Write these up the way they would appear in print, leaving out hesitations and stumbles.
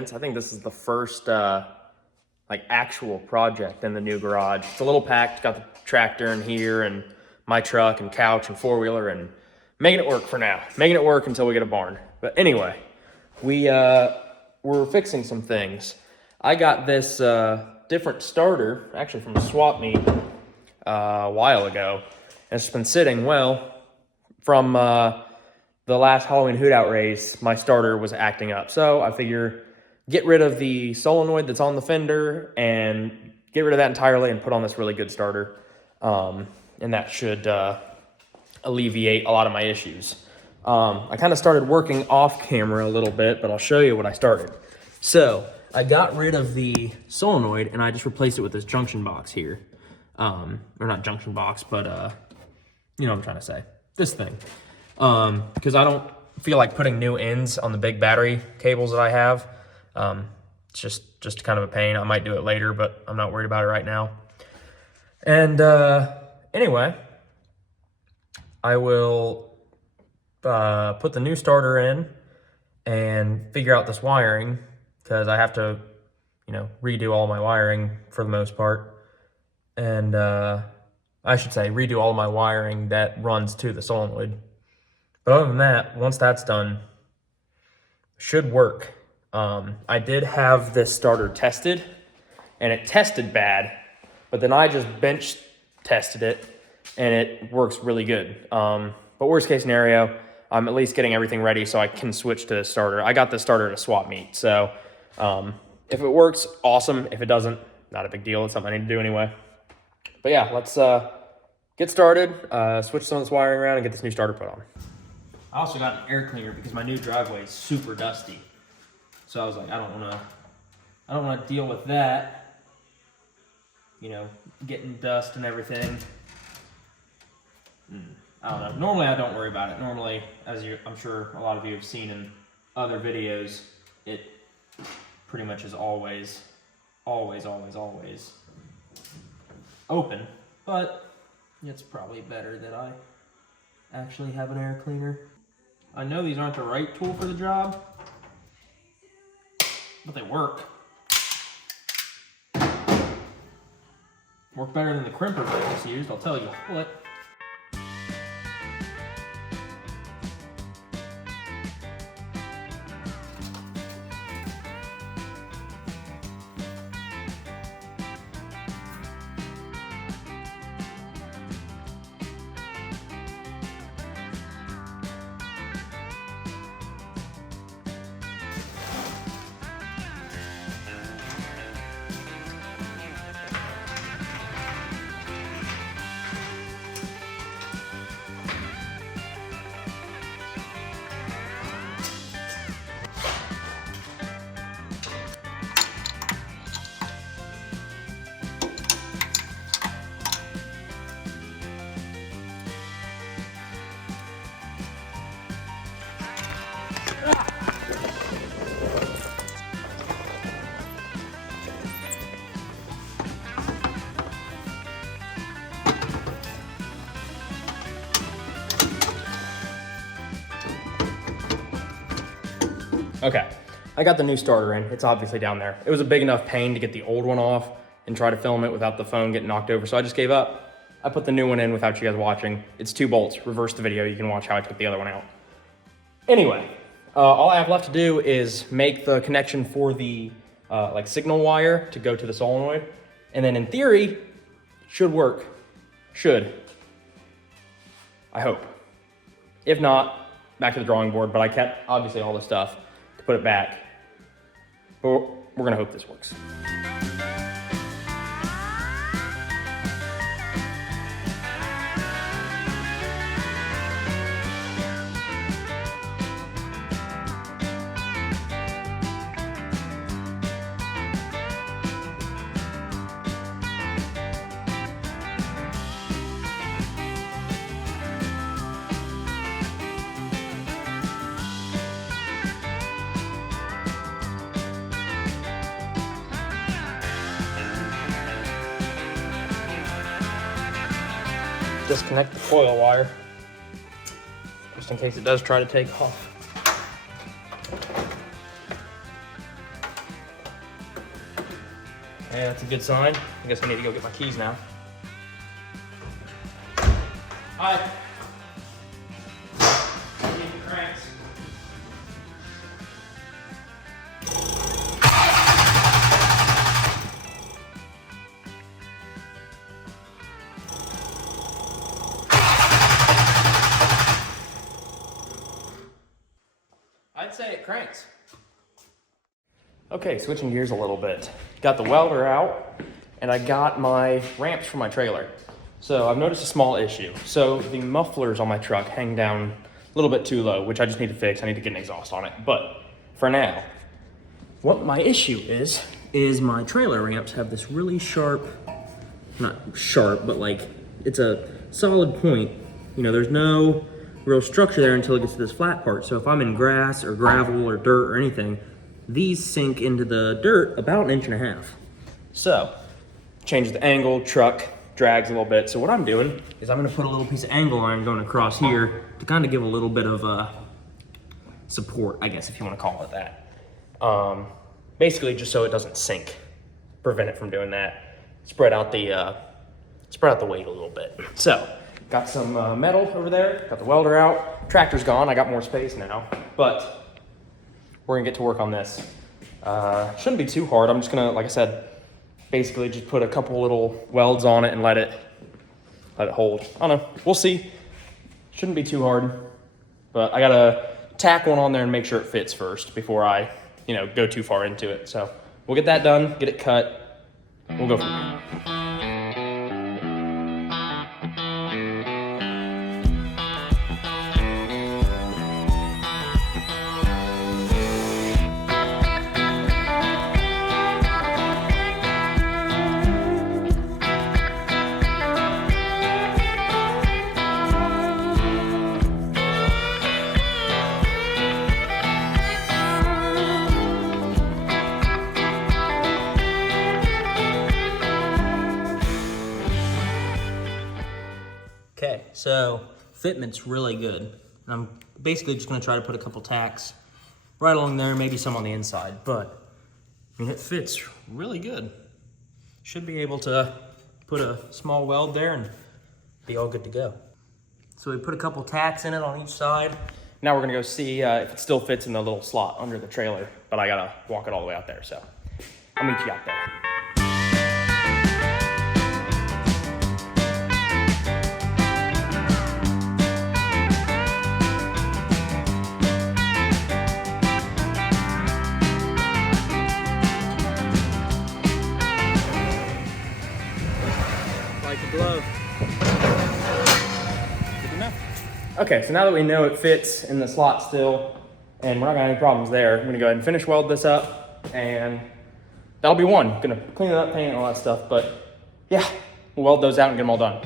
sense. I think this is the first like actual project in the new garage. It's a little packed, got the tractor in here and my truck and couch and four-wheeler, and making it work for now. Making it work until we get a barn. But anyway, we're fixing some things. I got this different starter, actually from a swap meet a while ago. And it's been sitting, well, from the last Halloween hootout race, my starter was acting up. So I figure get rid of the solenoid that's on the fender and get rid of that entirely and put on this really good starter. And that should alleviate a lot of my issues. I kind of started working off camera a little bit, but I'll show you what I started. So I got rid of the solenoid and I just replaced it with this junction box here. Or not junction box, but you know what I'm trying to say. This thing. Because I don't feel like putting new ends on the big battery cables that I have. It's just kind of a pain. I might do it later, but I'm not worried about it right now. And anyway, I will put the new starter in and figure out this wiring, because I have to, you know, redo all my wiring for the most part. And I should say redo all my wiring that runs to the solenoid. But other than that, once that's done, should work. I did have this starter tested, and it tested bad, but then I just bench tested it, and it works really good. But worst case scenario, I'm at least getting everything ready so I can switch to the starter. I got the starter at a swap meet, so if it works, awesome. If it doesn't, not a big deal. It's something I need to do anyway. But yeah, let's get started, switch some of this wiring around, and get this new starter put on. I also got an air cleaner because my new driveway is super dusty. So I was like, I don't want to deal with that. You know, getting dust and everything. I don't know. Normally I don't worry about it. Normally, as I'm sure a lot of you have seen in other videos, it pretty much is always open. But it's probably better that I actually have an air cleaner. I know these aren't the right tool for the job, but they work. Work better than the crimpers I just used, I'll tell you what. Okay, I got the new starter in. It's obviously down there. It was a big enough pain to get the old one off and try to film it without the phone getting knocked over, so I just gave up. I put the new one in without you guys watching. It's 2 bolts. Reverse the video, you can watch how I took the other one out. Anyway, all I have left to do is make the connection for the like signal wire to go to the solenoid, and then in theory, should work. Should. I hope. If not, back to the drawing board, but I kept obviously all the stuff to put it back. But we're gonna hope this works. Disconnect the coil wire, just in case it does try to take off. Yeah, that's a good sign. I guess I need to go get my keys now. Hi. Cranks. I'd say it cranks. Okay, switching gears a little bit. Got the welder out, and I got my ramps for my trailer. So I've noticed a small issue. So the mufflers on my truck hang down a little bit too low, which I just need to fix. I need to get an exhaust on it. But for now, what my issue is my trailer ramps have this really sharp, not sharp, but like it's a solid point. You know, there's no real structure there until it gets to this flat part. So if I'm in grass or gravel or dirt or anything, these sink into the dirt about 1.5 inches. So, change the angle, truck drags a little bit. So what I'm doing is I'm gonna put a little piece of angle iron going across here to kind of give a little bit of support, I guess, if you wanna call it that. Basically just so it doesn't sink, prevent it from doing that. Spread out the weight a little bit. So, got some metal over there, got the welder out. Tractor's gone, I got more space now, but we're gonna get to work on this. Shouldn't be too hard. I'm just gonna, like I said, basically just put a couple little welds on it and let it hold. I don't know, we'll see. Shouldn't be too hard, but I gotta tack one on there and make sure it fits first before I, go too far into it. So we'll get that done, get it cut. We'll go from there. Okay, so fitment's really good. And I'm basically just gonna try to put a couple tacks right along there, maybe some on the inside, but I mean, it fits really good. Should be able to put a small weld there and be all good to go. So we put a couple tacks in it on each side. Now we're gonna go see if it still fits in the little slot under the trailer, but I gotta walk it all the way out there, so I'll meet you out there. Glove. Good enough. Okay, so now that we know it fits in the slot still, and we're not gonna have any problems there, I'm gonna go ahead and finish weld this up, and that'll be one. Gonna clean it up, paint it, and all that stuff, but yeah, we'll weld those out and get them all done.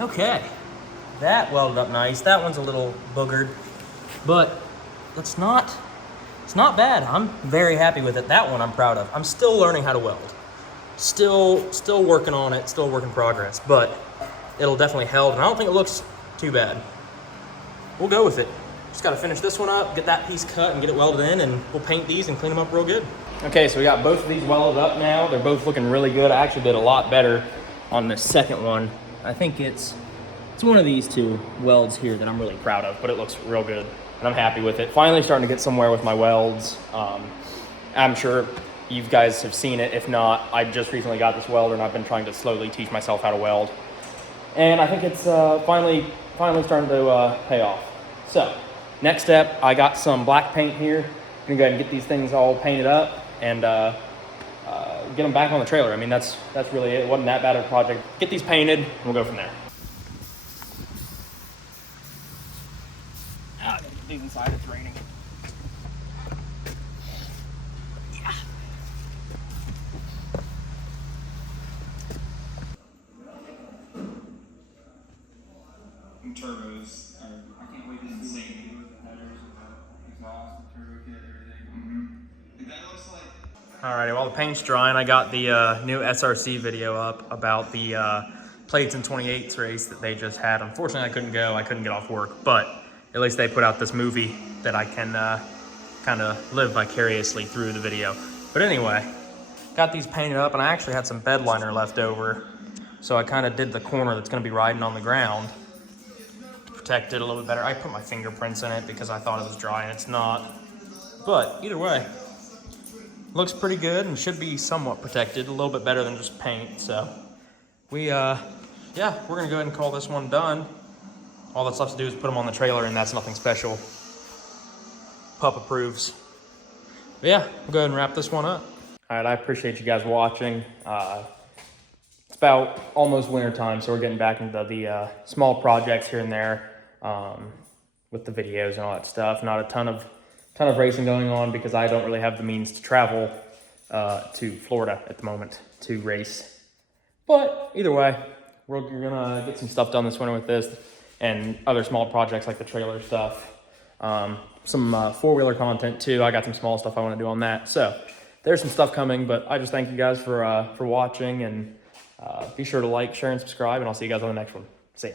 Okay, that welded up nice. That one's a little boogered, but it's not bad. I'm very happy with it. That one I'm proud of. I'm still learning how to weld. Still working on it, still work in progress, but it'll definitely help, and I don't think it looks too bad. We'll go with it. Just gotta finish this one up, get that piece cut and get it welded in, and we'll paint these and clean them up real good. Okay, so we got both of these welded up now. They're both looking really good. I actually did a lot better on the second one. I think it's one of these two welds here that I'm really proud of, but it looks real good, and I'm happy with it. Finally starting to get somewhere with my welds. I'm sure you guys have seen it. If not, I just recently got this welder, and I've been trying to slowly teach myself how to weld. And I think it's finally starting to pay off. So, next step, I got some black paint here. I'm gonna go ahead and get these things all painted up and get them back on the trailer. I mean, that's really it. It wasn't that bad of a project. Get these painted, and we'll go from there. I gotta get these inside, it's raining. Yeah. and turbos. I can't wait to see the headers and the exhaust, the turbo kit, everything. That looks like. Alrighty, while the paint's drying, I got the new SRC video up about the plates and 28s race that they just had. Unfortunately, I couldn't go. I couldn't get off work, but at least they put out this movie that I can kind of live vicariously through the video. But anyway, got these painted up, and I actually had some bed liner left over, so I kind of did the corner that's going to be riding on the ground to protect it a little bit better. I put my fingerprints in it because I thought it was dry, and it's not. But either way, looks pretty good and should be somewhat protected, a little bit better than just paint. So we, yeah, we're gonna go ahead and call this one done. All that's left to do is put them on the trailer, and that's nothing special. Pup approves. But yeah, we'll go ahead and wrap this one up. All right, I appreciate you guys watching. It's about almost winter time, so we're getting back into the small projects here and there with the videos and all that stuff. Not a ton of racing going on because I don't really have the means to travel to Florida at the moment to race. But either way, we're gonna get some stuff done this winter with this and other small projects like the trailer stuff. Some four-wheeler content too. I got some small stuff I want to do on that. So there's some stuff coming, but I just thank you guys for watching, and be sure to like, share, and subscribe, and I'll see you guys on the next one. See ya.